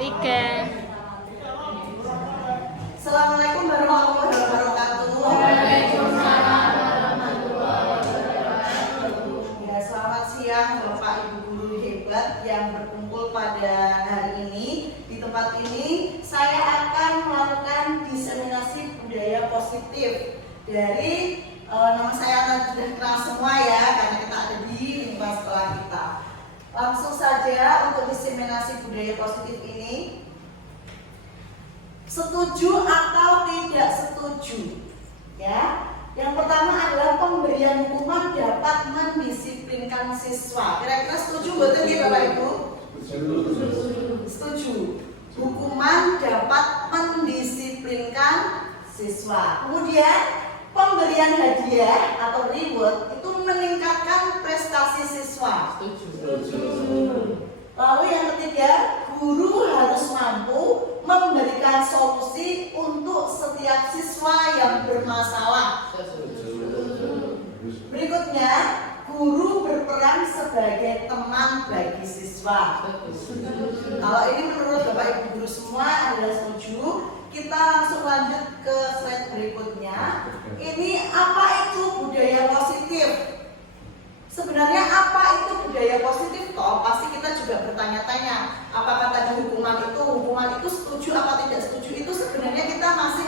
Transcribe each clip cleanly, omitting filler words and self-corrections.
Tiga. Assalamualaikum warahmatullahi wabarakatuh. Waalaikumsalam warahmatullahi wabarakatuh. Ya, selamat siang Bapak Ibu guru hebat yang berkumpul pada hari ini. Di tempat ini saya akan melakukan diseminasi budaya positif dari nama saya sudah kenal semua ya, karena kita ada di lingkungan sekolah kita. Langsung saja untuk diseminasi budaya positif ini, setuju atau tidak setuju? Ya, yang pertama adalah pemberian hukuman dapat mendisiplinkan siswa. Kira-kira setuju betul ya Bapak Ibu? Setuju. Hukuman dapat mendisiplinkan siswa. Kemudian pemberian hadiah atau reward itu meningkatkan prestasi siswa. Lalu yang ketiga, guru harus mampu memberikan solusi untuk setiap siswa yang bermasalah. Berikutnya, guru berperan sebagai teman bagi siswa. Kalau ini menurut Bapak Ibu guru semua adalah setuju. Kita langsung lanjut ke slide berikutnya. Ini apa itu budaya positif? Sebenarnya apa itu budaya positif? Toh pasti kita juga bertanya-tanya, apakah tadi hukuman itu setuju apa tidak setuju? Itu sebenarnya kita masih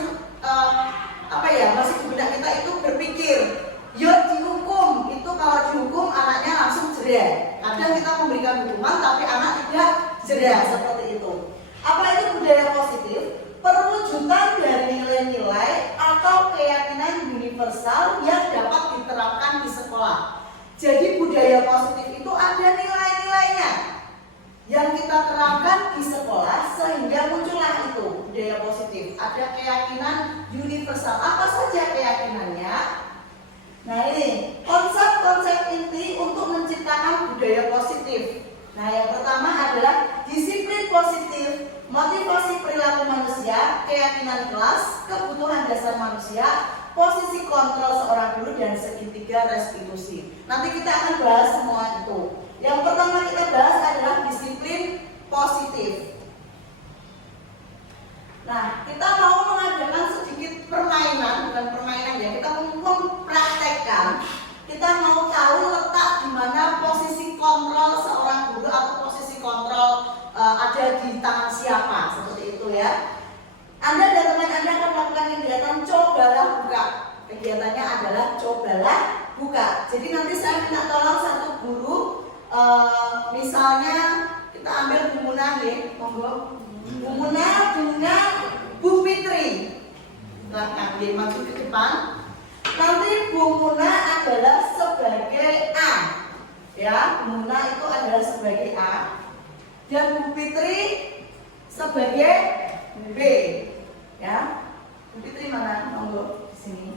masih di benak kita itu berpikir, yo dihukum, itu kalau dihukum anaknya langsung jera. Kadang kita memberikan hukuman tapi anak tidak jera, seperti itu. Apa itu budaya positif? Perwujudan dari nilai-nilai atau keyakinan universal yang dapat diterapkan di sekolah. Jadi budaya positif itu ada nilai-nilainya yang kita terapkan di sekolah sehingga muncullah itu budaya positif. Ada keyakinan universal. Apa saja keyakinannya? Nah ini konsep-konsep inti untuk menciptakan budaya positif. Nah yang pertama adalah disiplin positif, motivasi perilaku manusia, keyakinan kelas, kebutuhan dasar manusia, posisi kontrol seorang guru, dan segitiga restitusi. Nanti kita akan bahas semua itu. Yang pertama kita bahas adalah disiplin positif. Nah, kita mau mengadakan sedikit permainan, bukan permainan ya, kita mau mempraktekkan. Kita mau tahu letak di mana posisi kontrol seorang guru atau posisi kontrol ada di tangan siapa, seperti itu ya. Anda dan teman Anda akan melakukan kegiatan cobalah buka. Kegiatannya adalah cobalah buka. Jadi nanti saya minta tolong satu guru, misalnya kita ambil Bu Munah ya, monggo. Bu Munah dengan Bu Fitri. Silahkan dia maju ke depan. Nanti Bu Munah adalah sebagai A, ya. Bu Munah itu adalah sebagai A, dan Bu Fitri sebagai B, ya. Bu Fitri mana? Monggo di sini.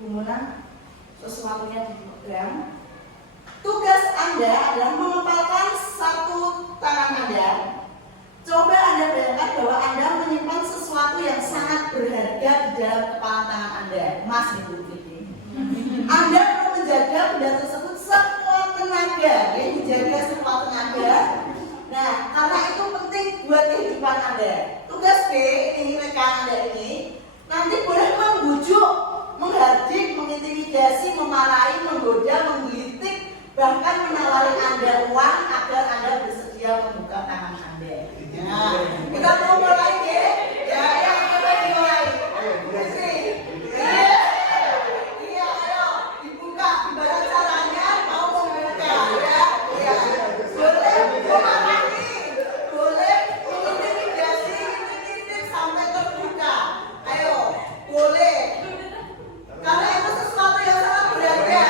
Bu Munah, sesuatunya dipegang. Tugas Anda adalah mengepalkan satu tangan Anda. Coba Anda bayangkan bahwa Anda menyimpan sesuatu yang sangat berharga di dalam kepalan tangan Anda, emas itu. Anda perlu menjaga benda tersebut sekuat tenaga, ya, dijaga sekuat tenaga. Nah, karena itu penting buat kehidupan Anda. Tugas B, ini rekan Anda ini, nanti boleh membujuk, menghardik, mengintimidasi, memarahi, menggoda, menggelitik, bahkan menawari Anda uang agar Anda bersedia membuka tangan Anda. Nah, kita mau mulai ya? Ya, kita dimulai. Iya, ayo dibuka. Gimana caranya? Mau membuka ya? Ya. Boleh memarahi, boleh mengintimidasi, mengintip sampai terbuka. Ayo, boleh. Karena itu sesuatu yang sangat berharga.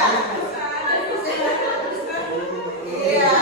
Iya,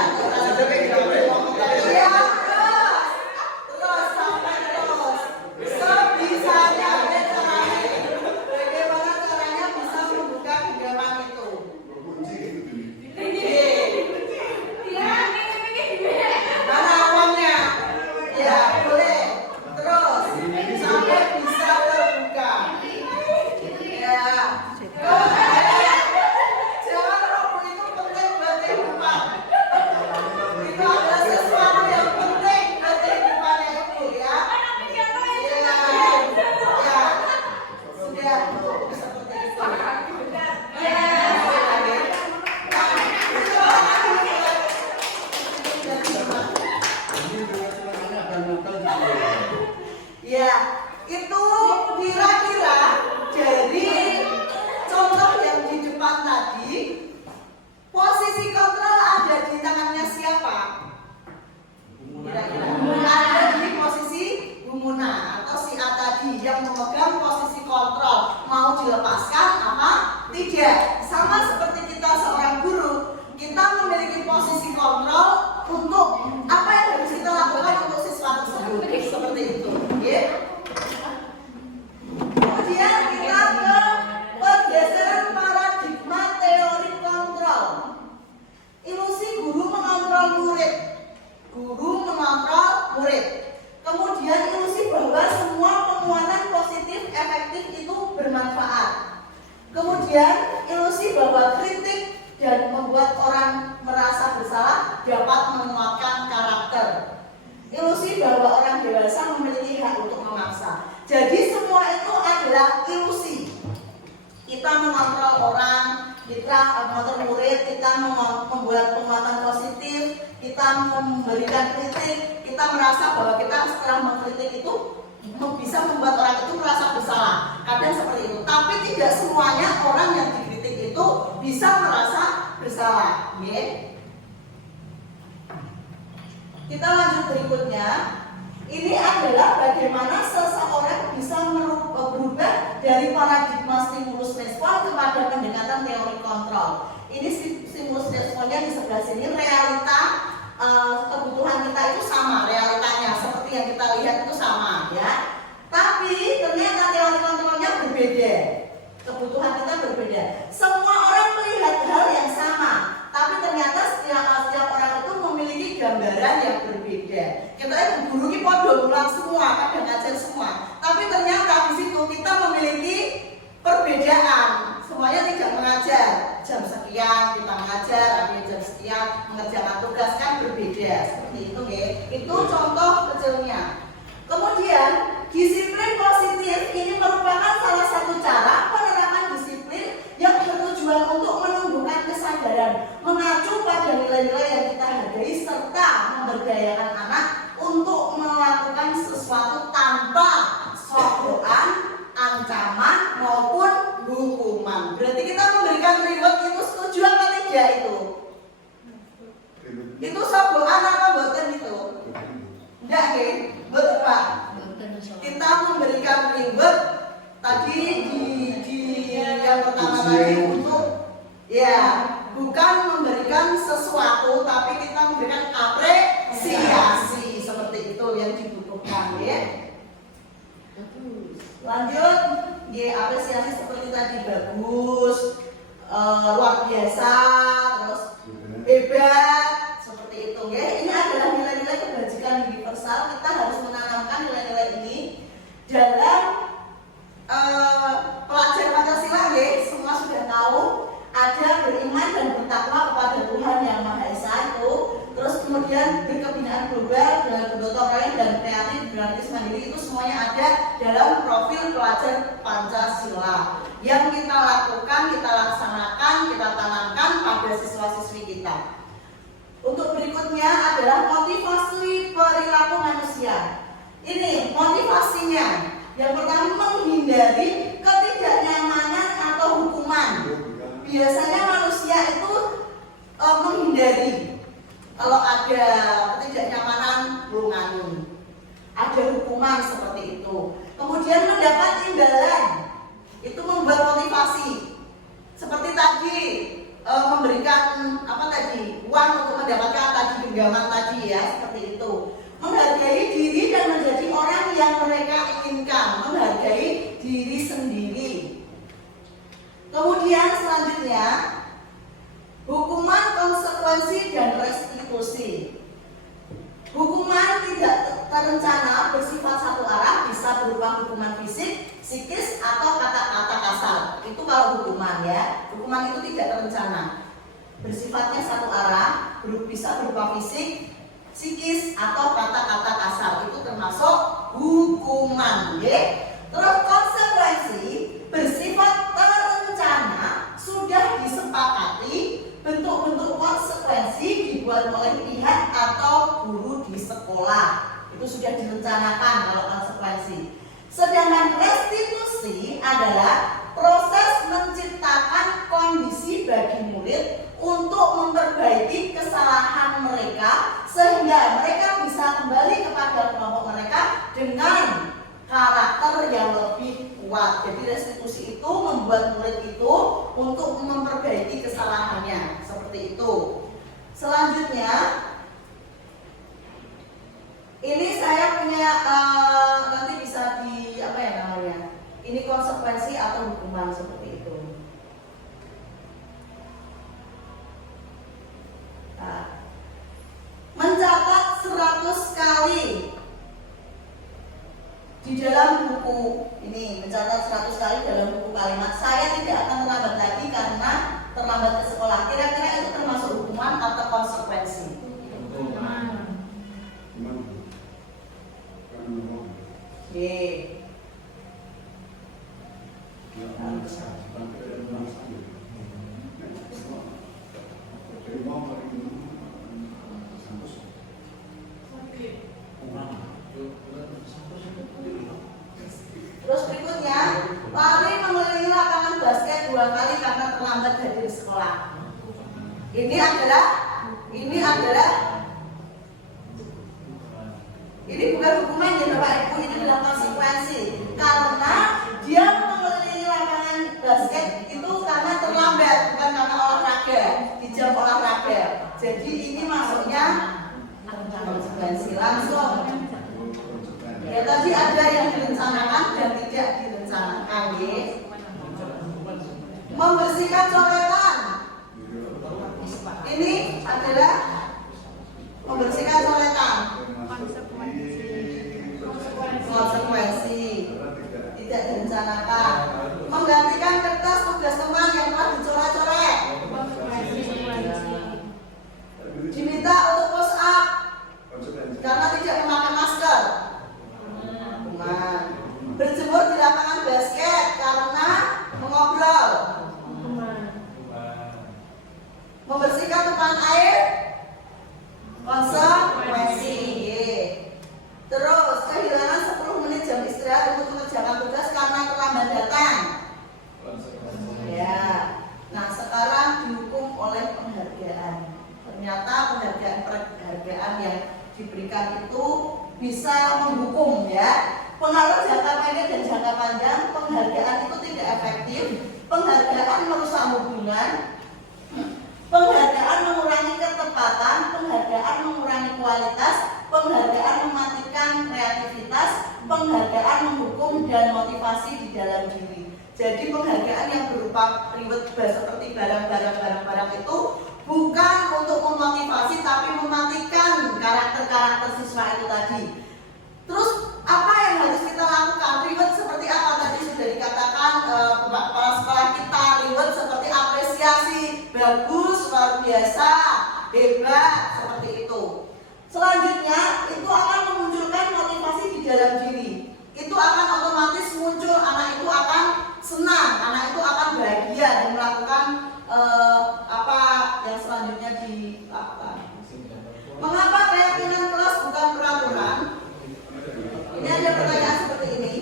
dapat menguatkan karakter. Ilusi bahwa orang dewasa memiliki hak untuk memaksa. Jadi semua itu adalah ilusi. Kita mengontrol orang, kita mengontrol murid, kita membuat penguatan positif, kita memberikan kritik, kita merasa bahwa kita setelah mengkritik itu bisa membuat orang itu merasa bersalah. Kadang seperti itu. Tapi tidak semuanya orang yang dikritik itu bisa merasa bersalah. Kita lanjut berikutnya. Ini adalah bagaimana seseorang bisa berubah dari paradigma stimulus respon kepada pendekatan teori kontrol. Ini stimulus responnya di sebelah sini, realita kebutuhan kita itu sama, realitanya seperti yang kita lihat itu sama, ya. Tapi ternyata teori kontrolnya berbeda, kebutuhan kita berbeda. Semua orang melihat hal yang sama, tapi ternyata setiap orang itu memiliki gambaran yang berbeda. Kita guru ki podo ulang semua, kadang ngajar semua. Tapi ternyata di situ kita memiliki perbedaan. Semuanya tidak mengajar jam sekian, kita mengajar ada jam sekian, mengerjakan tugas kan berbeda. Seperti itu, ya. Itu contoh kecilnya. Kemudian disiplin positif ini merupakan salah satu cara penerapan disiplin yang bertujuan untuk menumbuhkan kesadaran, mengacu pada nilai-nilai yang kita hargai serta memberdayakan anak untuk melakukan sesuatu tanpa sogokan, ancaman maupun hukuman. Berarti kita memberikan reward itu setuju apa tidak itu? Itu sogokan apa boten itu? Enggak, ya? Betul, Pak. Kita memberikan reward tadi di yang pertama tadi untuk ya bukan memberikan sesuatu tapi kita memberikan apresiasi seperti itu yang dibutuhkan, ya. Lanjut, ya apresiasi seperti tadi bagus, luar biasa, terus hebat seperti itu, ya. Ini adalah nilai-nilai kebajikan universal. Kita harus menanamkan nilai-nilai ini dalam pelajaran Pancasila, ya. Semua sudah tahu ada beriman dan bertakwa kepada Tuhan Yang Maha Esa itu. Terus kemudian berkebinaan global dengan gotong royong dan kreatif gratis mandiri, itu semuanya ada dalam profil pelajar Pancasila. Yang kita lakukan, kita laksanakan, kita tanamkan pada siswa-siswi kita. Untuk berikutnya adalah motivasi perilaku manusia. Ini motivasinya. Yang pertama, menghindari ketidaknyamanan atau hukuman. Biasanya manusia itu menghindari. Kalau ada ketidaknyamanan, belum ada hukuman seperti itu. Kemudian mendapat imbalan, itu membuat motivasi. Seperti tadi memberikan uang untuk mendapatkan tadi genggaman tadi, ya, seperti itu. Menghargai diri dan menjadi orang yang mereka inginkan, menghargai diri sendiri. Kemudian selanjutnya hukuman, konsekuensi dan restitusi. Hukuman tidak terencana bersifat satu arah, bisa berupa hukuman fisik, psikis atau kata-kata kasar. Itu kalau hukuman, ya. Hukuman itu tidak terencana, bersifatnya satu arah, bisa berupa fisik, psikis atau kata-kata kasar. Itu termasuk hukuman, ya. Terus konsekuensi bersifat terencana, sudah disepakati, bentuk-bentuk konsekuensi dibuat oleh pihak atau guru di sekolah. Itu sudah direncanakan kalau konsekuensi. Sedangkan restitusi adalah proses menciptakan kondisi bagi murid untuk memperbaiki kesalahan mereka sehingga mereka bisa kembali kepada kelompok mereka dengan karakter yang lebih kuat. Jadi restitusi itu membuat murid itu untuk memperbaiki kesalahannya, seperti itu. Selanjutnya, ini saya punya nanti bisa di apa ya namanya? Ini konsekuensi atau hukuman seperti itu. Nah, mencatat 100 kali di dalam buku ini, mencatat 100 kali dalam buku kalimat. Saya tidak akan terlambat lagi karena terlambat ke sekolah. Kira-kira itu termasuk hukuman atau konsekuensi? Ini bukan hukuman ya Bapak Ibu, ini adalah konsekuensi karena dia mengelilingi lapangan basket itu karena terlambat, bukan karena olahraga di jam olahraga. Jadi ini masuknya konsekuensi langsung. Ya tadi ada yang direncanakan dan tidak direncanakan. Membersihkan coretan. Ini adalah membersihkan coretan. Konsekuensi tidak direncanakan. Menggantikan kertas tugas teman yang telah dicoret-coret. Diminta untuk push up karena tidak memakai masker. Berjemur di lapangan basket karena mengobrol. Membersihkan tumpahan air. Konsekuensi. Terus kehilangan 10 menit jam istirahat untuk mengerjakan tugas karena terlambat datang. Ya. Nah, sekarang dihukum oleh penghargaan. Ternyata penghargaan yang diberikan itu bisa menghukum ya. Pengaruh jangka pendek dan jangka panjang, penghargaan itu tidak efektif. Penghargaan merusak hubungan. Penghargaan mengurangi ketepatan, penghargaan mengurangi kualitas, penghargaan mematikan kreativitas, penghargaan menghukum dan motivasi di dalam diri. Jadi penghargaan yang berupa reward seperti barang-barang itu bukan untuk memotivasi tapi mematikan karakter siswa itu tadi. Terus apa yang harus kita lakukan? Reward seperti apa tadi sudah dikatakan kepala sekolah kita, reward seperti apresiasi, bagus, luar biasa, hebat, seperti itu. Selanjutnya itu akan memunculkan motivasi di dalam diri. Itu akan otomatis muncul, anak itu akan senang, anak itu akan bahagia dan melakukan apa yang selanjutnya dilakukan. Mengapa keyakinan kelas bukan peraturan? Ini ada pertanyaan seperti ini.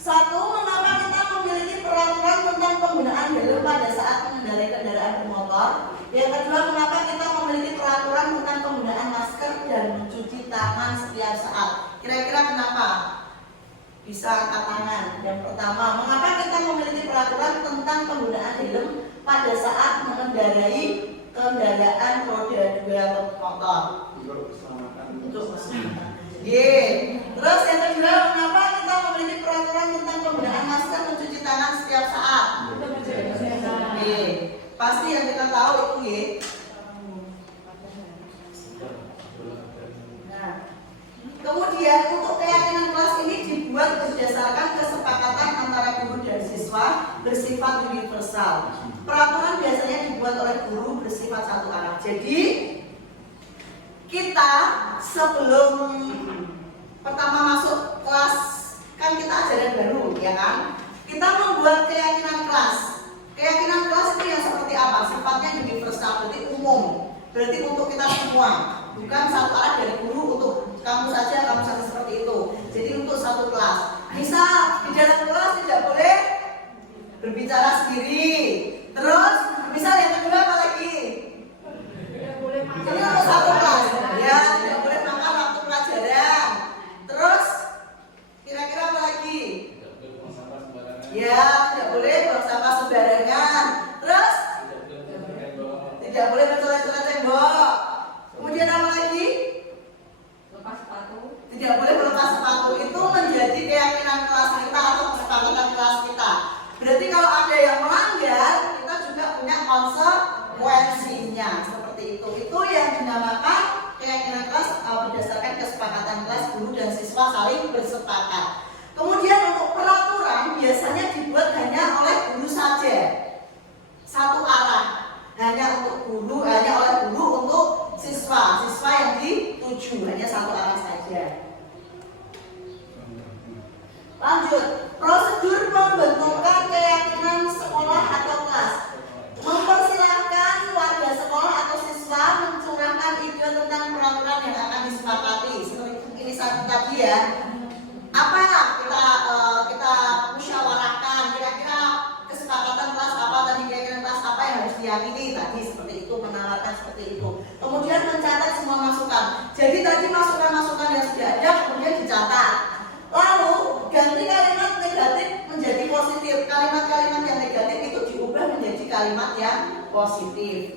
Satu, mengapa kita memiliki peraturan tentang penggunaan helm pada saat mengendarai kendaraan bermotor? Yang kedua, mengapa kita memiliki peraturan tentang penggunaan masker dan mencuci tangan setiap saat? Kira-kira kenapa? Bisa angkat tangan. Yang pertama, mengapa kita memiliki peraturan tentang penggunaan helm pada saat mengendarai kendaraan roda 2 motor? Untuk keselamatan. Terus yang kedua, kenapa kita memiliki peraturan tentang penggunaan masker mencuci tangan setiap saat? Pasti yang kita tahu itu Nah, kemudian untuk keyakinan kelas ini dibuat berdasarkan kesepakatan antara guru dan siswa bersifat universal. Peraturan biasanya dibuat oleh guru bersifat satu arah. Jadi kita sebelum pertama masuk kelas, kan kita ajaran baru ya kan, kita membuat keyakinan kelas. Keyakinan kelas itu yang seperti apa? Sifatnya universal, berarti umum, berarti untuk kita semua, bukan satu arah dari guru untuk kamu saja seperti itu. Jadi untuk satu kelas. Misal di dalam kelas tidak boleh berbicara sendiri. Terus misal yang kedua apa lagi? Ini untuk satu kelas. Ya, tidak boleh makan waktu pelajaran. Terus kira-kira apa lagi? Ya, tidak boleh buang sampah sembarangan. Terus tidak boleh mencoret-coret tembok. Kemudian apa lagi? Lepas sepatu. Tidak boleh melepas sepatu. Itu menjadi keyakinan kelas kita atau kesepakatan kelas kita. Berarti kalau ada yang melanggar, kita juga punya konsekuensinya. Seperti itu. Itu yang dinamakan keyakinan kelas berdasarkan kesepakatan kelas guru dan siswa saling bersepakat. Kemudian untuk peraturan biasanya dibuat hanya oleh guru saja, satu arah, hanya untuk guru, hanya oleh guru untuk siswa yang dituju, hanya satu arah saja. Lanjut, prosedur pembentukan keyakinan sekolah atau kelas. Mempersilahkan warga sekolah atau siswa mencurahkan ide tentang peraturan yang akan disepakati. Seperti ini tadi ya. Apa kita meyakini tadi seperti itu, menawarkan seperti itu. Kemudian mencatat semua masukan. Jadi tadi masukan-masukan yang sudah ada kemudian dicatat. Lalu ganti kalimat negatif menjadi positif. Kalimat-kalimat yang negatif itu diubah menjadi kalimat yang positif.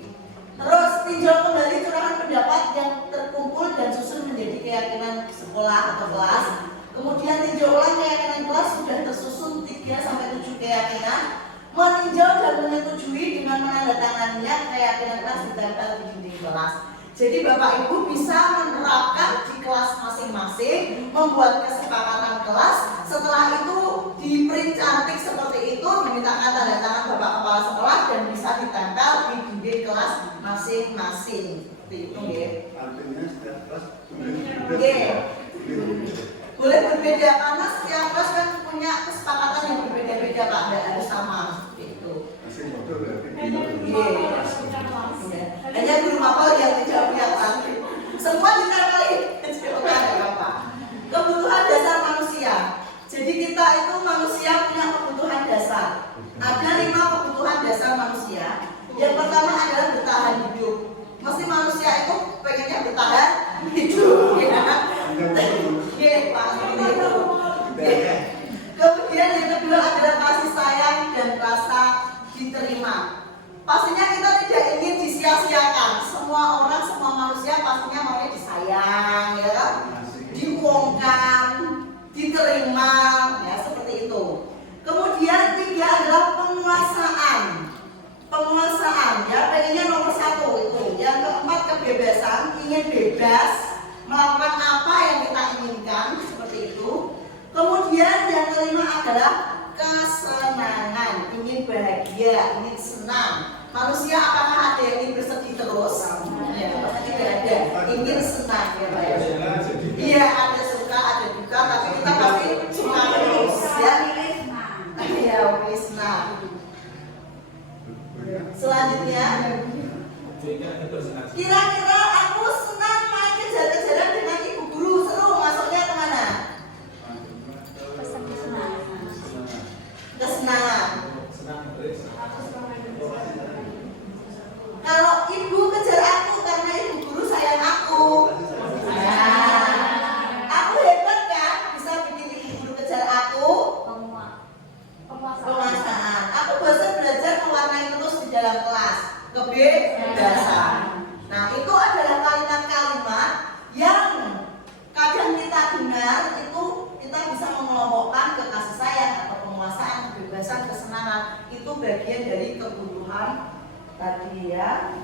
Terus tinjau kembali curahan pendapat yang terkumpul dan susun menjadi keyakinan sekolah atau kelas. Kemudian tinjau ulang keyakinan kelas sudah tersusun 3-7 keyakinan. Meninjau dan menyetujui dengan menandatanganinya keyakinan kelas ditempel di dinding kelas. Jadi Bapak Ibu bisa menerapkan di kelas masing-masing, membuat kesepakatan kelas. Setelah itu di print cantik seperti itu, dimintakan tanda tangan Bapak Kepala Sekolah dan bisa ditempel di dinding kelas masing-masing. Seperti itu, ya. Artinya setiap kelas boleh berbeda karena setiap kelas kan punya kesepakatan yang berbeda-beda, Pak. Tidak harus sama. Itu. Hanya guru mapel yang tidak punya tangki. Semua ditempeli. Kebutuhan dasar manusia. Jadi kita itu manusia punya kebutuhan dasar. Ada 5 kebutuhan dasar manusia. Yang pertama adalah bertahan hidup. Mesti manusia itu pengennya bertahan hidup, ya. Pak. Kemudian yang kedua adalah kasih sayang dan rasa diterima. Pastinya kita tidak ingin disia-siakan. Semua orang, semua manusia pastinya maunya disayang, ya kan? Diuangkan, diterima, ya seperti itu. Kemudian 3 adalah penguasaan. Penguasaan, ya pengennya nomor 1 itu. Yang keempat kebebasan, ingin bebas melakukan apa yang kita inginkan, seperti itu. Kemudian yang kelima adalah kesenangan, ingin bahagia, ingin senang. Manusia apakah ada yang ingin bersedih terus? Ya, tidak ada. Ingin senang, ya Pak. Iya, ada suka, ada duka, tapi kita pasti suka terus, ya. Iya, senang. Selanjutnya, kira-kira aku senang main kejar-kejaran dengan ibu guru, seru, masuknya kemana? Kesenangan. Kalau ibu kejar aku karena ibu guru sayang aku. Nah, aku hebat kan? Bisa bikin ibu guru kejar aku. Penguasaan. Aku bosan belajar mewarnai terus di dalam kelas. Kebebasan. Nah, itu adalah kalimat-kalimat yang kadang kita dengar itu kita bisa mengelompokkan ke kasih sayang atau penguasaan, kebebasan, kesenangan. Itu bagian dari kebutuhan tadi, ya.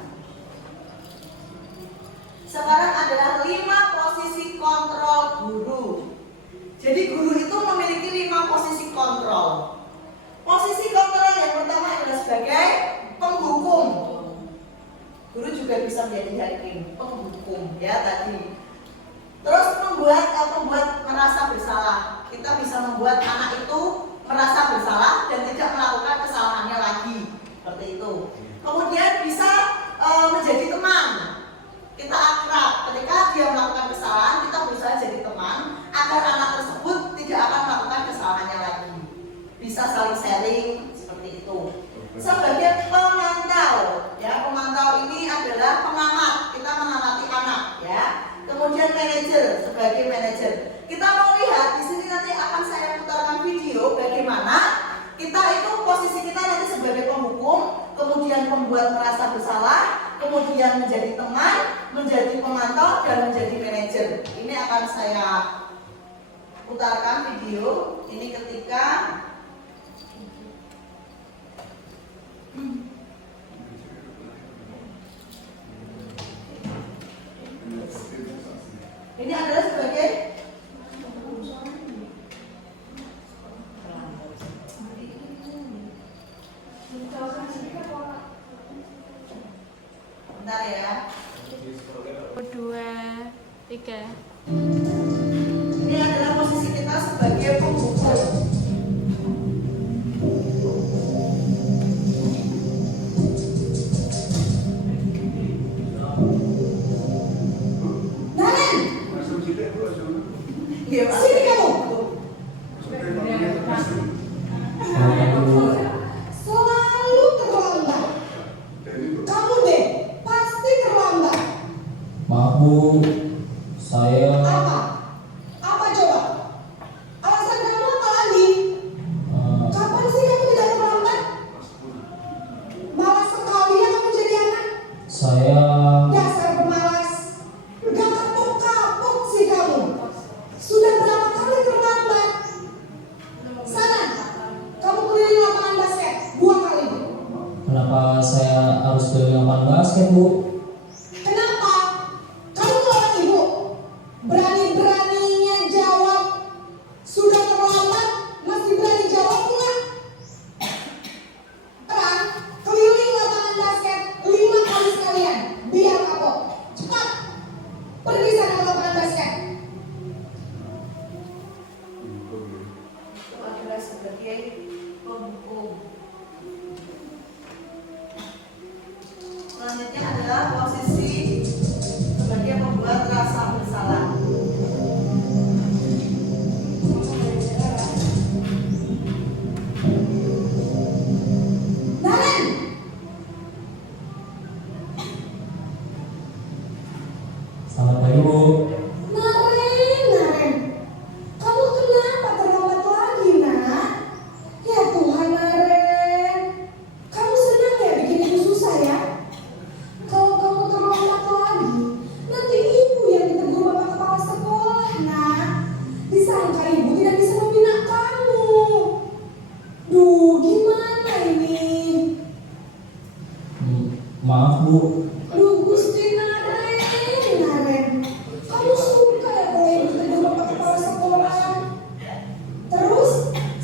Sekarang adalah 5 posisi kontrol guru. Jadi guru itu memiliki 5 posisi kontrol. Posisi kontrol yang pertama adalah sebagai penghukum. Guru juga bisa menjadi hakim, penghukum, ya tadi. Terus membuat merasa bersalah. Kita bisa membuat anak itu merasa bersalah dan tidak melakukan kesalahannya lagi, seperti itu. Kemudian bisa menjadi teman. Kita akrab. Ketika dia melakukan kesalahan, kita berusaha jadi teman agar anak tersebut tidak akan melakukan kesalahannya lagi. Bisa saling sharing, seperti itu. Sebagai pemantau, ya, pemantau ini adalah pengamat. Kita mengamati anak, ya. Kemudian manajer, sebagai manajer. Kita mau lihat di sini nanti akan saya putarkan video bagaimana kita itu posisi kita nanti sebagai penghukum, kemudian membuat merasa bersalah, kemudian menjadi teman, menjadi pemantau dan menjadi manajer. Ini akan saya putarkan video. Ini ketika ini adalah sebagai bentar ya. 2, 3. Ini adalah posisi kita sebagai penghukum. Iya, sini kamu. Selalu terlambat. Saya Dasar pemalas. Gak kapok-kapok sih kamu. Sudah berapa kali terlambat? Sana, kamu keliling lapangan basket 2 kali. kenapa saya harus keliling lapangan basket, Bu? Kenapa? Kamu lawan ibu. Berani-beraninya jawab. Sudah terlambat, masih berani jawab pula. Terang, keliling lapangan basket 5 kali sekalian. Biar kapok. Cepat. Pergi sana ke lapangan basket. Itu adalah sebagai pemukul. Selanjutnya adalah posisi sebagai pembuat rasa bersalah. Naren, Selamat pagi, Bu. Naren. Kamu kenapa terlambat lagi, nak? Ya Tuhan, Naren. Kamu senang ya bikin ibu susah ya? Kalau kamu terlambat lagi, nanti ibu yang ditegur bapak kepala sekolah, nak. Disangka ibu tidak bisa membina kamu. Duh, gimana ini? Maaf, Bu. Duh, Gusti Naren. Kamu suka ya kalau ibu ditegur bapak kepala sekolah? Terus,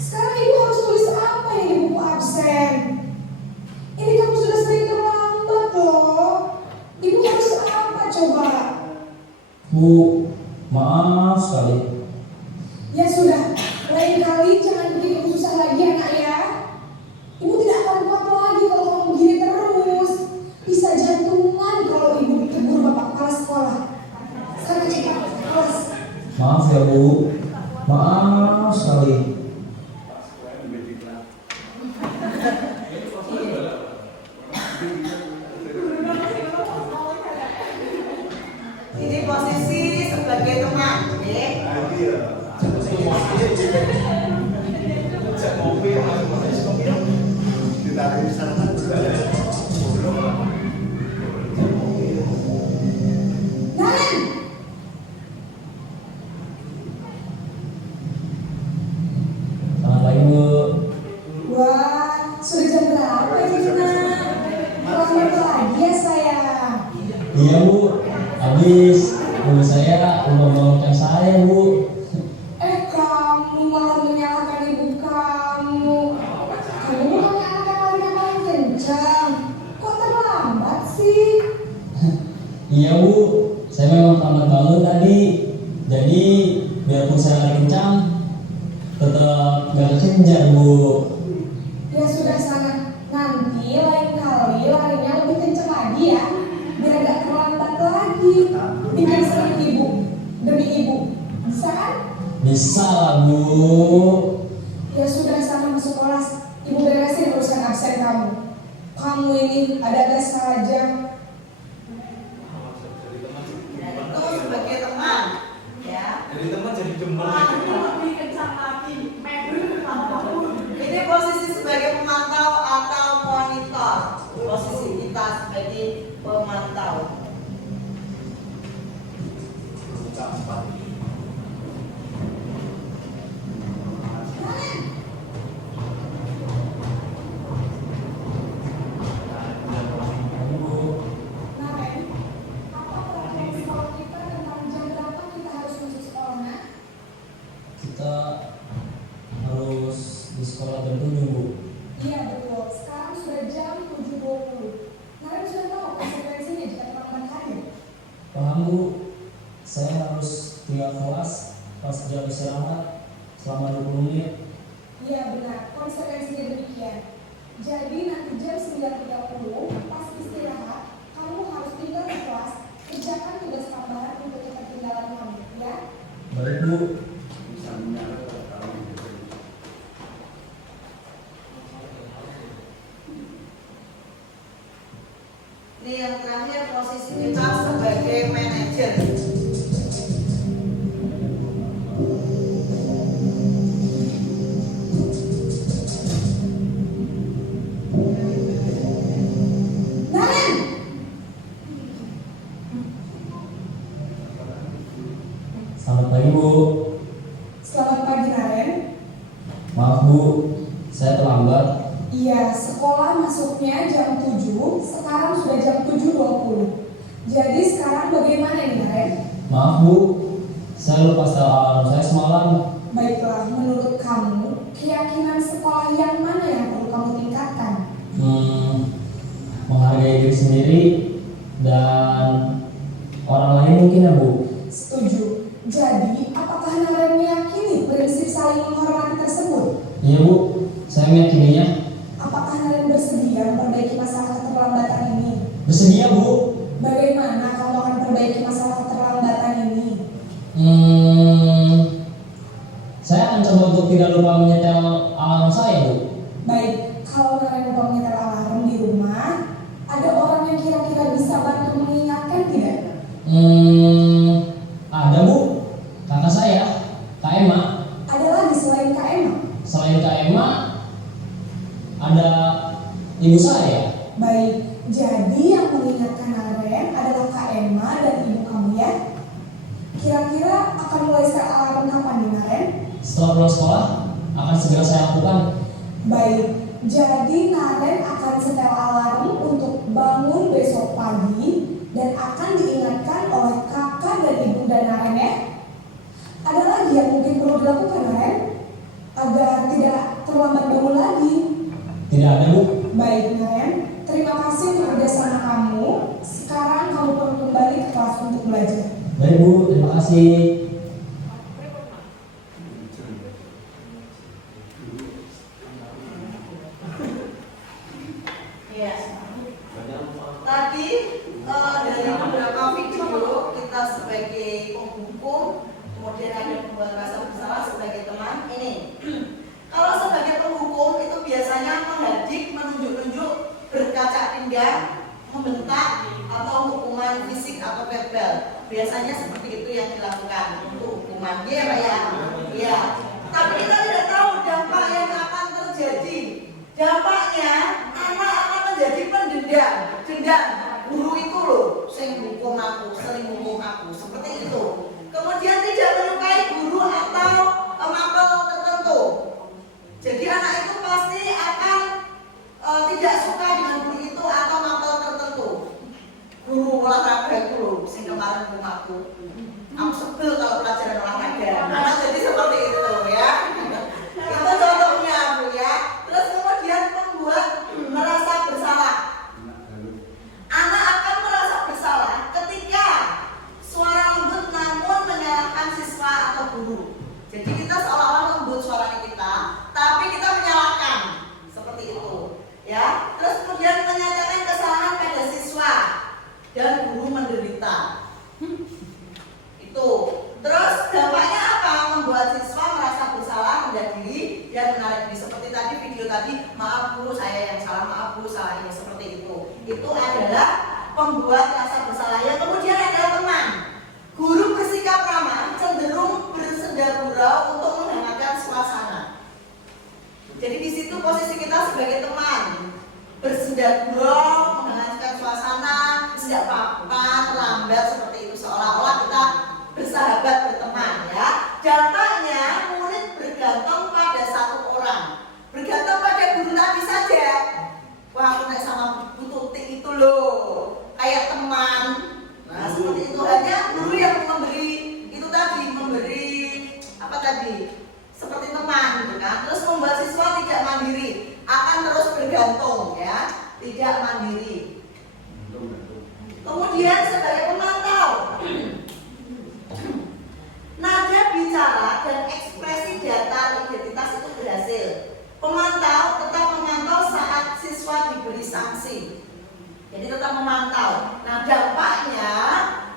sekarang ibu harus tulis apa ini di buku absen? Ini kamu sudah sering terlambat loh. Ibu harus apa coba? Bu, maaf sekali. Ya sudah, lain kali jangan bikin ibu susah lagi ya nak ya. Ibu tidak akan kuat lagi kalau kamu begini terus. Bisa jantungan kalau ibu ditegur bapak kepala sekolah. Sekarang cepat, kelas. Maaf ya, Bu. Maaf sekali. Ini posisi sebagai teman, oke? Naren, Selamat pagi, Bu. wah sudah jam berapa ini nak? Terlambat lagi ya sayang. Iya, Bu. Habis ibu saya udah menolongkan saya, Bu. Kamu malah menyalahkan ibu kamu. Kamu bukannya anak yang larinya paling kencang. Kok terlambat sih? Iya, Bu. Saya memang terlambat bangun tadi. Jadi biarpun saya lari kencang, tetap gak kekejar, Bu. Ya sudah sana. Nanti lain kali larinya lebih kencang lagi ya. Biar gak terlambat lagi. Tinggal sama ibu. Demi ibu. Bisa kan? Bisa lah, Bu. Ya sudah sana masuk kelas. Ibu beresin urusan absen kamu. Kamu ini ada-ada saja. Itu sebagai teman, ya. Jadi teman jadi demen. Lebih kencang lagi. Ini posisi sebagai pemantau atau monitor. Posisi kita sebagai pemantau. Naren, apa peraturan sekolah kita tentang jam berapa kita harus masuk sekolah, nak? Kita harus di sekolah jam 7, Bu. Iya betul, sekarang sudah jam 7.20. Naren sudah tahu konsekuensinya jika terlambat hadir. Paham, Bu. Saya harus tinggal kelas pas jam istirahat selama 20 menit. Iya benar, konsekuensinya demikian. Jadi nanti jam 9.30 pas istirahat, kamu harus tinggal di kelas, kerjakan tugas tambahan untuk ketertinggalan kamu, ya? Baik, Bu. Ini yang terakhir posisi kita sebagai manajer. Naren, masuknya jam 7, sekarang sudah jam 7.20. Jadi sekarang bagaimana nih Naren? Maaf Bu, saya lupa setel alarm saya semalam. Baiklah, menurut kamu, keyakinan sekolah yang mana yang perlu kamu tingkatkan? Menghargai diri sendiri dan orang lain mungkin ya Bu. Setuju. Jadi, apakah Naren meyakini prinsip saling menghormati tersebut? Iya Bu, saya meyakininya. Apakah Naren bersedia memperbaiki masalah keterlambatan ini? Bersedia Bu. Bagaimana kamu akan perbaiki masalah keterlambatan ini? Saya akan coba untuk tidak lupa menyetel alarm saya Bu. Baik, kalau Naren lupa menyetel alarm di rumah, ada orang yang kira-kira bisa bantu mengingatkan tidak? Ada Bu, kakak saya, Kak Emma. Ada lagi selain Kak Emma? Selain Kak Emma, ada ibu saya. Baik, jadi yang mengingatkan Naren adalah Kak Emma dan ibu kamu ya? Kira-kira akan mulai setel alarm kapan nih Naren? Setelah pulang sekolah, akan segera saya lakukan. Baik, jadi Naren akan setel alarm untuk bangun besok pagi dan akan diingatkan oleh kakak dan ibu dan Naren ya. Ada lagi yang mungkin perlu dilakukan Naren agar tidak terlambat bangun lagi? Tidak ada Bu. Baik Naren, terima kasih untuk kerjasama kamu. Sekarang kamu perlu kembali ke kelas untuk belajar. Baik Bu, terima kasih. Iya. Tadi dari beberapa video kita sebagai penghukum, kemudian ada pembuat rasa bersalah sebagai teman. Ini, kalau sebagai penghukum itu biasanya menghadik, menunjuk-nunjuk, berkaca pinggang, membentak, atau hukuman fisik atau verbal. Biasanya seperti itu yang dilakukan untuk hukuman. Iya Pak ya? Iya. Tapi kita tidak tahu dampak yang akan terjadi. Dampaknya anak akan menjadi pendendam. Dendam. Guru itu loh, sering hukum aku, sering hukum aku, seperti itu. Kemudian tidak menyukai guru atau mapel tertentu. Jadi anak itu pasti akan tidak suka dengan guru itu atau mapel tertentu. Guru olahraga itu loh, sing kemarin hukum aku. Aku sebel kalau pelajaran olahraga. Anak jadi seperti itu ya. Itu contohnya Bu ya. Terus kemudian membuat merasa bersalah. Anak akan merasa bersalah ketika suara lembut namun menyalahkan siswa atau guru. Jadi kita seolah-olah lembut suaranya kita, tapi kita menyalahkan seperti itu, ya. Terus kemudian menyatakan kesalahan pada siswa dan guru menderita. Itu. Terus dampaknya apa? Membuat siswa merasa bersalah, rendah diri, dan menarik diri. Seperti tadi video tadi, maaf guru saya yang salah, maaf guru salah ini, seperti itu. Itu adalah pembuat rasa bersalah. Yang kemudian adalah teman. Guru bersikap ramah, cenderung bersenda gurau untuk menghangatkan suasana. Jadi di situ posisi kita sebagai teman, bersenda gurau, menghangatkan suasana, tidak apa-apa, terlambat seperti itu, seolah-olah kita bersahabat berteman ya. Dampaknya murid bergantung pada satu orang, bergantung pada guru tadi saja. Wah aku naik sama Bu Tuti itu loh, kayak teman. Nah seperti itu, hanya guru yang memberi itu tadi, memberi apa tadi, seperti teman gitu kan. Terus membuat siswa tidak mandiri, akan terus bergantung ya, tidak mandiri. Kemudian sebagai pemantau, nada bicara dan ekspresi data identitas itu berhasil. Pemantau tetap memantau saat siswa diberi sanksi. Jadi tetap memantau. Nah dampaknya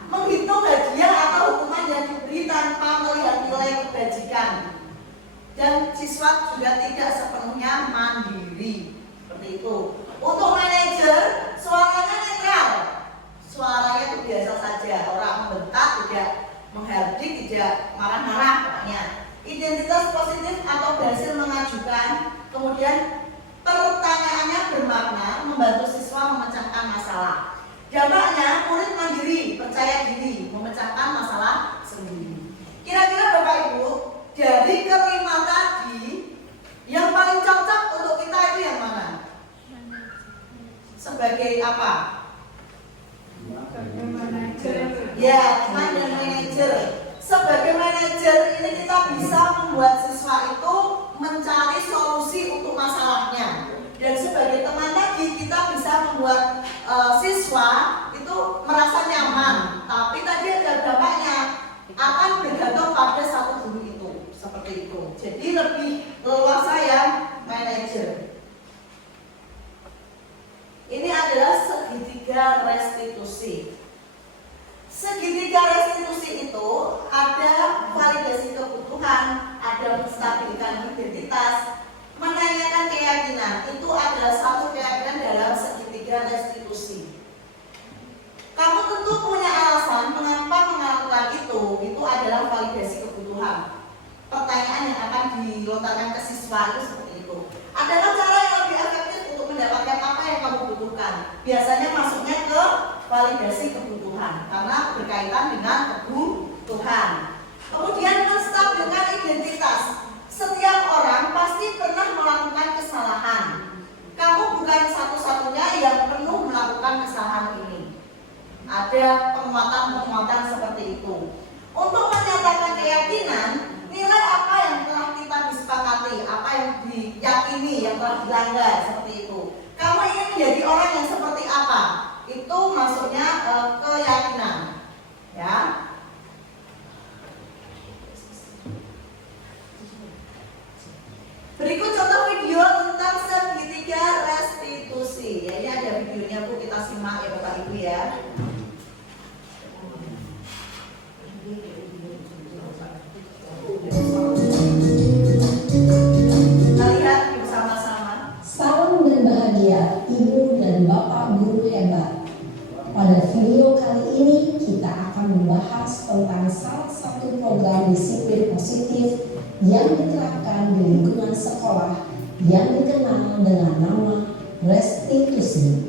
menghitung hadiah atau hukuman yang diberi tanpa melihat nilai kebajikan. Dan siswa juga tidak sepenuhnya mandiri. Seperti itu. Untuk manajer suaranya netral. Suaranya itu biasa saja. Orang membentak, tidak menghardik, tidak marah-marah pokoknya. Identitas positif atau berhasil mengajukan, kemudian pertanyaannya bermakna, membantu siswa memecahkan masalah. Dampaknya murid mandiri, percaya diri, memecahkan masalah sendiri. Kira-kira Bapak Ibu, dari kelima tadi yang paling cocok untuk kita itu yang mana? sebagai apa? manajer. Ya, teman dan manajer. Sebagai manajer ini kita bisa membuat siswa itu mencari solusi untuk masalahnya. Dan sebagai teman tadi kita bisa membuat siswa itu merasa nyaman. Tapi tadi ada dampaknya akan bergantung pada satu guru itu, seperti itu. Jadi lebih leluasa yang manajer. Ini adalah segitiga restitusi. Segitiga restitusi itu ada validasi kebutuhan, ada menstabilkan identitas, menanyakan keyakinan. Itu adalah satu keyakinan dalam segitiga restitusi. Kamu tentu punya alasan mengapa melakukan itu adalah validasi kebutuhan. Pertanyaan yang akan dilontarkan ke siswa itu seperti itu. Adakah cara yang lebih efektif untuk mendapatkan apa yang kamu butuhkan? Biasanya masuknya ke validasi kebutuhan karena berkaitan dengan kebutuhan. Kemudian menstabilkan identitas. Setiap orang pasti pernah melakukan kesalahan. Kamu bukan satu-satunya yang penuh melakukan kesalahan ini. Ada penguatan-penguatan seperti itu. Untuk menyatakan keyakinan, nilai apa yang telah kita disepakati, apa yang diyakini, yang telah dilanggar, seperti itu. Kamu ingin menjadi orang yang seperti apa? Itu maksudnya keyakinan, ya. Berikut contoh video tentang segitiga restitusi. Ya, ini ada videonya Bu, kita simak ya Bapak Ibu ya. Kita lihat bersama-sama. Salam dan bahagia Ibu dan Bapak guru hebat. Pada video kali ini kita akan membahas tentang salah satu program disiplin positif yang diterapkan di lingkungan sekolah yang dikenal dengan nama restitusi.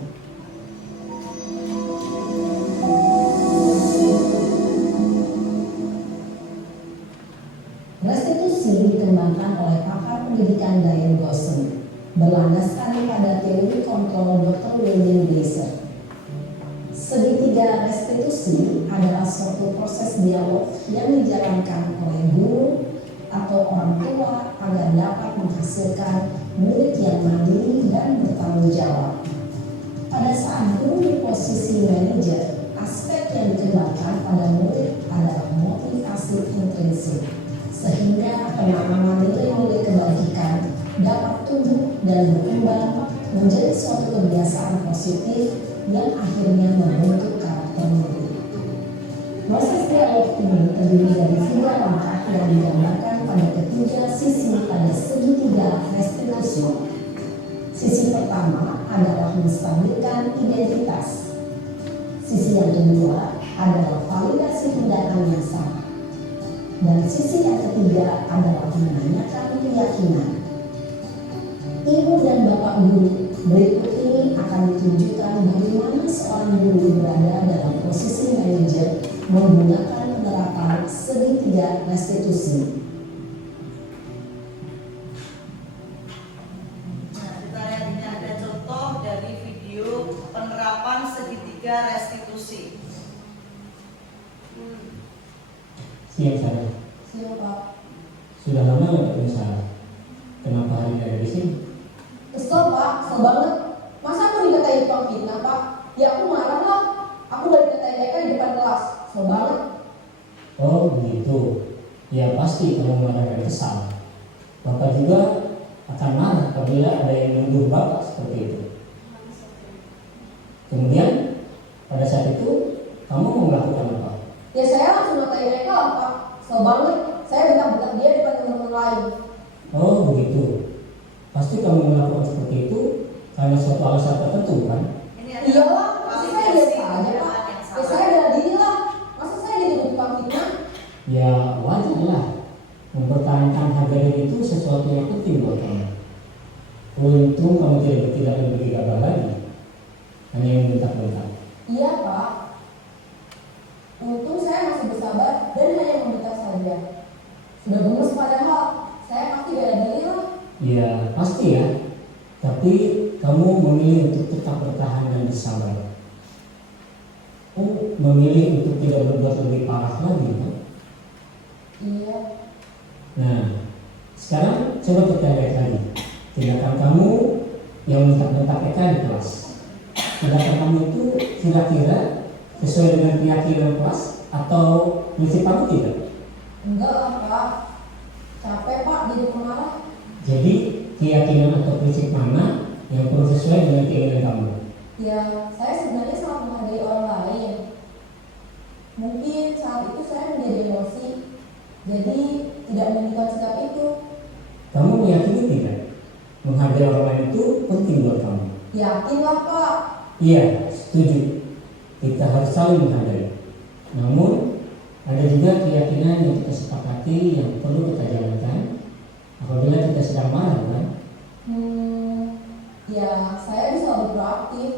Restitusi dikembangkan oleh pakar pendidikan Diane Gosson, berlandaskan pada teori kontrol Dr. William Gleiser. Segitiga restitusi adalah suatu proses dialog yang dijalankan oleh guru atau orang tua agar dapat menghasilkan murid yang mandiri dan bertanggung jawab. Pada saat guru di posisi manajer, aspek yang dikembangkan pada murid adalah motivasi intrinsik, sehingga pemahaman nilai-nilai kebajikan dapat tumbuh dan berkembang menjadi suatu kebiasaan positif yang akhirnya membentuk karakter murid. Proses dialog ini terdiri dari 3 langkah yang digambarkan pada ketiga sisi pada segitiga restitusi. Sisi pertama adalah menstabilkan identitas. Sisi yang kedua adalah validasi tindakan yang salah. Dan sisi yang ketiga adalah menanyakan keyakinan. Ibu dan Bapak guru, berikut ini akan ditunjukkan bagaimana seorang guru berada dalam posisi manajer menggunakan penerapan segitiga restitusi. Nah, kita lihat ini ada contoh dari video penerapan segitiga restitusi. Siap saya. Siap Pak. Sudah lama nggak ketemu saya? Kenapa hari ini ada di sini? Kesel Pak, kesel banget. Masa aku dikatain tukang fitnah Pak? Ya aku marah lah. Aku balik dikatain mereka di depan kelas. Kesel banget. Oh begitu. Ya pasti kamu marah dan kesal. Bapak juga akan marah apabila ada yang menuduh Bapak seperti itu. Kemudian pada saat itu kamu mau melakukan apa? Ya saya langsung ngatain mereka lah Pak. Kesel banget. Saya bentak-bentak dia di depan teman-teman lain. Oh begitu. Pasti kamu melakukan seperti itu karena suatu alasan tertentu kan? Ini Iyalah, masa saya biasa aja Pak. tindakan yang Ya salah. saya bela diri lah. Masa saya dituduh tukang fitnah? Ya wajar lah. Mempertahankan harga diri itu sesuatu yang penting buat kamu. Untung kamu tidak bergegabah lagi. Hanya membentak-bentak. Iya Pak. Untung saya masih bersabar dan hanya membentak saja. Sudah gemes padahal. Saya pasti bela diri lah. Ya pasti ya. Tapi kamu memilih untuk tetap bertahan dan bersabar. Kamu memilih untuk tidak berbuat lebih parah lagi, kan? Iya. Nah, sekarang coba kita lihat lagi tindakan kamu yang bentak-bentak Eka di kelas. Tindakan kamu itu kira-kira sesuai dengan keyakinan kelas atau prinsip kamu tidak? Enggak lah Pak. Capek Pak jadi pemarah. Jadi keyakinan atau prinsip mana yang perlu sesuai dengan keinginan kamu? Ya, saya sebenarnya sangat menghargai orang lain. Mungkin saat itu saya menjadi emosi, jadi tidak menunjukkan sikap itu. Kamu meyakini tidak? Menghargai orang lain itu penting buat kamu. Yakin lah Pak. Iya, setuju. Kita harus saling menghargai. Namun, ada juga keyakinan yang kita sepakati yang perlu kita jalankan apabila kita sedang marah, kan? Ya, saya bisa lebih proaktif,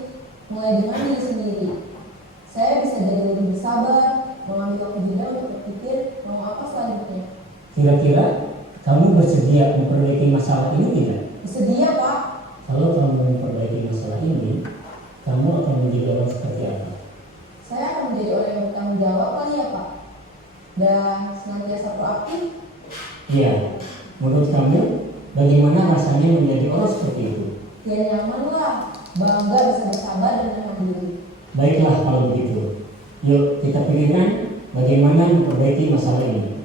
mulai dengan diri sendiri. Saya bisa jadi lebih bersabar, mengambil waktu jeda untuk berpikir mau apa selanjutnya. Kira-kira kamu bersedia memperbaiki masalah ini tidak? Bersedia Pak. Kalau kamu memperbaiki masalah ini, kamu akan menjadi orang seperti apa? Saya akan menjadi orang yang bertanggung jawab kali ya Pak. Dan senantiasa proaktif. Iya, menurut kamu bagaimana rasanya menjadi orang seperti itu? Ya nyaman lah, bangga bisa bersabar dan menahan diri. Baiklah kalau begitu. Yuk kita pikirkan bagaimana memperbaiki masalah ini.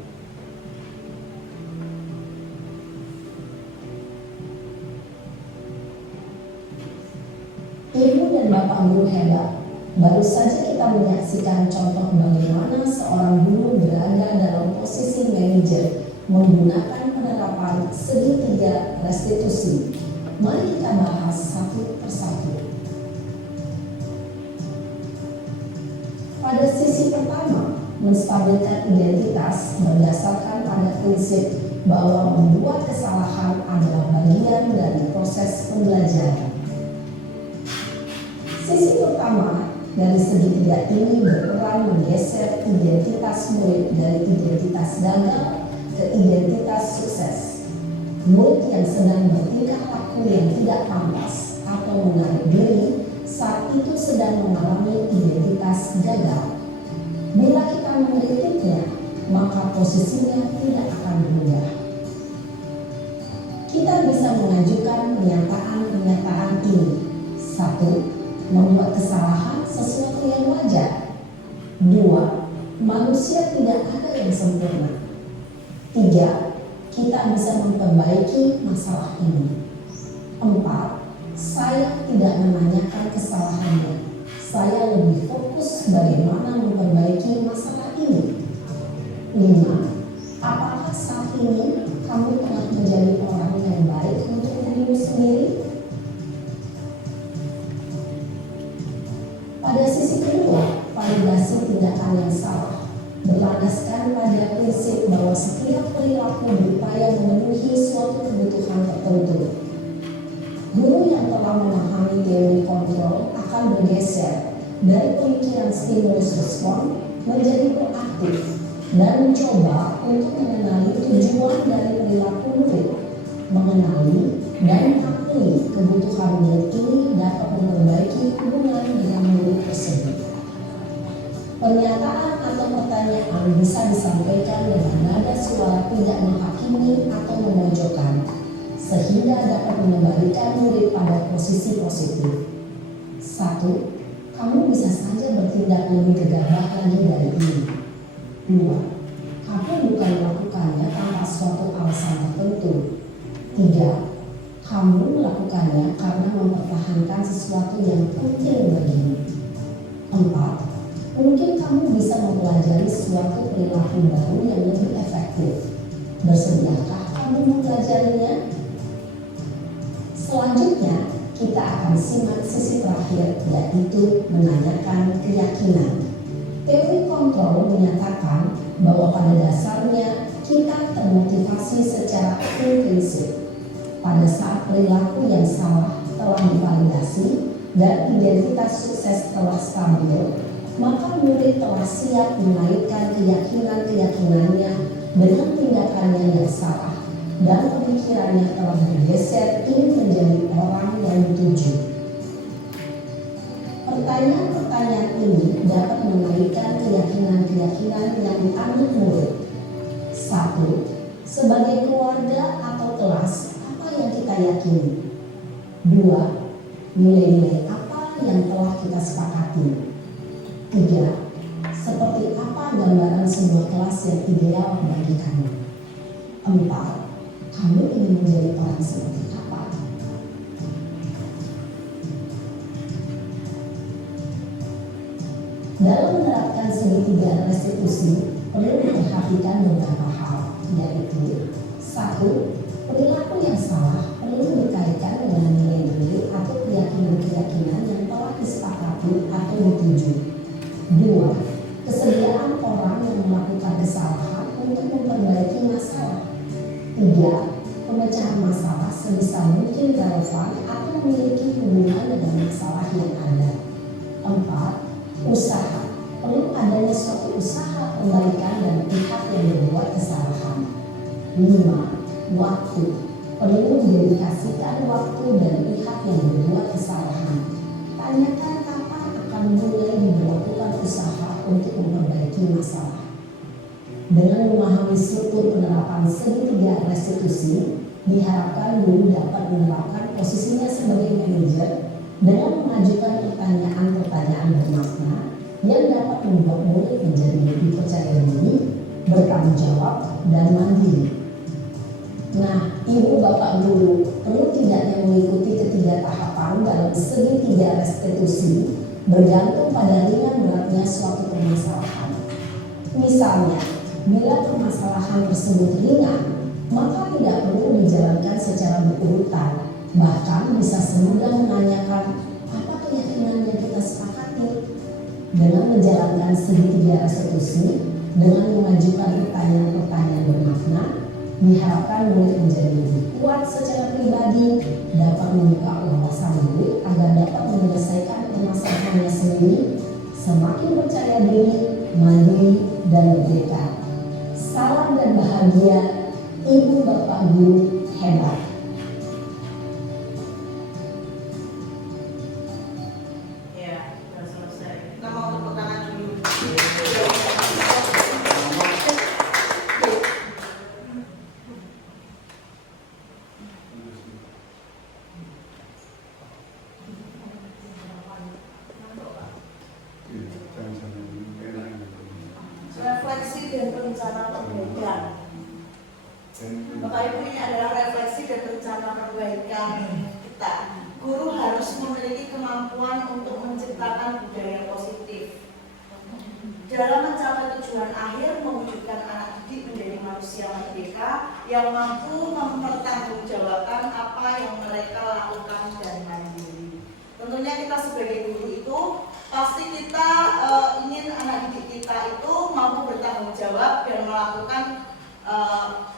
Ibu dan Bapak guru hebat. Baru saja kita menyaksikan contoh bagaimana seorang guru berada dalam posisi manajer menggunakan penerapan segitiga restitusi. Mari kita bahas satu persatu. Pada sisi pertama, menstabilkan identitas berdasarkan pada prinsip bahwa membuat kesalahan adalah bagian dari proses pembelajaran. Sisi pertama dari segitiga ini berperan menggeser identitas murid dari identitas gagal ke identitas sukses. Murid yang sedang bertingkah laku yang tidak pantas atau menarik diri saat itu sedang mengalami identitas gagal. Bila kita mengkritiknya, maka posisinya tidak akan berubah. Kita bisa mengajukan pernyataan-pernyataan ini. 1. Membuat kesalahan sesuatu yang wajar. 2. Manusia tidak ada yang sempurna. 3. Kita bisa memperbaiki masalah ini. 4. Saya tidak menanyakan kesalahannya. Saya lebih fokus bagaimana memperbaiki masalah ini. 5. Apakah saat ini kamu telah menjadi orang yang baik untuk dirimu sendiri? Pada sisi kedua, validasi tindakan yang salah berlandaskan pada prinsip bahwa setiap perilaku berupaya memenuhi suatu kebutuhan tertentu. Guru yang telah memahami teori kontrol akan bergeser dari pemikiran stimulus respon menjadi proaktif dan mencoba untuk mengenali tujuan dari perilaku murid. Mengenali dan mengakui kebutuhan murid ini dapat memperbaiki hubungan dengan murid tersebut. Pernyataan atau pertanyaan bisa disampaikan dengan nada suara tidak menghakimi atau memojokkan, sehingga dapat mengembalikan murid pada posisi positif. 1. Kamu bisa saja bertindak lebih gegabah lagi dari ini. 2. Kamu bukan melakukannya tanpa suatu alasan tertentu. 3. Kamu melakukannya karena mempertahankan sesuatu yang penting bagimu. 4. Mungkin kamu bisa mempelajari suatu perilaku baru yang lebih efektif. Bersediakah kamu mempelajarinya? Selanjutnya, kita akan simak sisi terakhir, yaitu menanyakan keyakinan. Teori kontrol menyatakan bahwa pada dasarnya kita termotivasi secara intrinsik. Pada saat perilaku yang salah telah divalidasi dan identitas sukses telah stabil, maka murid telah siap menaikkan keyakinan-keyakinannya dengan tindakannya yang salah dan pemikirannya telah bergeser ingin menjadi orang yang dituju. Pertanyaan-pertanyaan ini dapat menaikkan keyakinan-keyakinan yang dianut murid. 1. Sebagai keluarga atau kelas, apa yang kita yakini? 2. Nilai-nilai apa yang telah kita sepakati? 3. Seperti apa gambaran sebuah kelas yang ideal bagi kami? 4. Kamu ingin menjadi orang seperti apa? Dalam menerapkan segitiga restitusi, perlu diperhatikan beberapa hal, yaitu 1. Perilaku yang salah perlu dikaitkan dengan nilai-nilai atau keyakinan-keyakinan yang telah disepakati atau dituju. 2. Kesediaan orang yang melakukan kesalahan untuk memperbaiki masalah. 3. Pemecahan masalah sebisa mungkin relevan atau memiliki hubungan dengan masalah yang ada. 4. Usaha. Perlu adanya suatu usaha perbaikan dari pihak yang berbuat kesalahan. 5. Waktu. Perlu didedikasikan waktu dari pihak yang berbuat kesalahan. Tanyakan kapan akan mulai diberlakukan usaha untuk memperbaiki masalah. Dengan memahami struktur penerapan segitiga restitusi, diharapkan guru dapat menerapkan posisinya sebagai manajer dengan mengajukan pertanyaan-pertanyaan bermakna yang dapat membuat murid menjadi lebih percaya diri, bertanggung jawab, dan mandiri. Nah, ibu bapak guru, perlu tidaknya mengikuti ketiga tahapan dalam segitiga restitusi bergantung pada ringan beratnya suatu permasalahan. Misalnya, bila permasalahan tersebut ringan, maka tidak perlu dijalankan secara berurutan. Bahkan bisa semudah menanyakan apa keyakinan yang kita sepakati. Dengan menjalankan segitiga restitusi, dengan mengajukan pertanyaan-pertanyaan bermakna, diharapkan murid menjadi lebih kuat secara pribadi, dapat membuka wawasan diri agar dapat menyelesaikan permasalahannya sendiri, semakin percaya diri, mandiri, dan merdeka. Salam dan bahagia, ibu bapak guru hebat. Refleksi dan rencana perbaikan. Bapak Ibu, ini adalah refleksi dan rencana perbaikan kita. Guru harus memiliki kemampuan untuk menciptakan budaya positif dalam mencapai tujuan akhir, mewujudkan anak didik menjadi manusia merdeka yang mampu mempertanggungjawabkan apa yang mereka lakukan dan mandiri. Tentunya kita sebagai guru itu pasti kita ingin anak didik kita itu mampu bertanggung jawab dan melakukan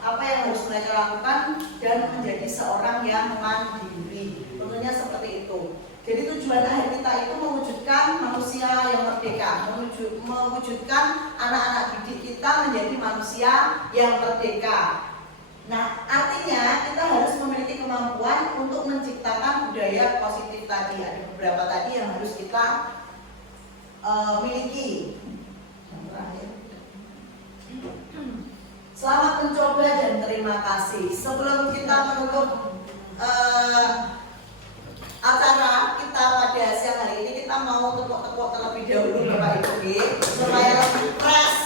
apa yang harus mereka lakukan dan menjadi seorang yang mandiri. Tentunya seperti itu. Jadi tujuan akhir kita itu mewujudkan manusia yang merdeka, mewujudkan anak-anak didik kita menjadi manusia yang merdeka. Nah, artinya kita harus memiliki kemampuan untuk menciptakan budaya positif tadi. Ada beberapa tadi yang harus kita miliki. Yang terakhir. Selamat mencoba dan terima kasih. Sebelum kita menutup acara kita pada siang hari ini, kita mau tepuk-tepuk terlebih dahulu Bapak Ibu supaya lebih fresh.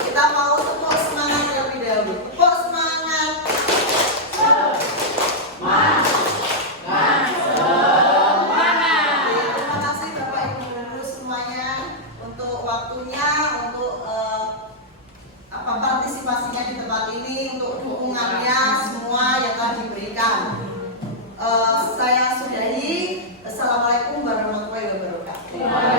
Kita mau tepuk semangat terlebih dahulu. Tepuk semangat. Terima kasih Bapak Ibu guru semuanya untuk waktunya, untuk partisipasinya di tempat ini, untuk dukungannya semua yang telah diberikan. Saya sudahi. Assalamualaikum warahmatullahi wabarakatuh.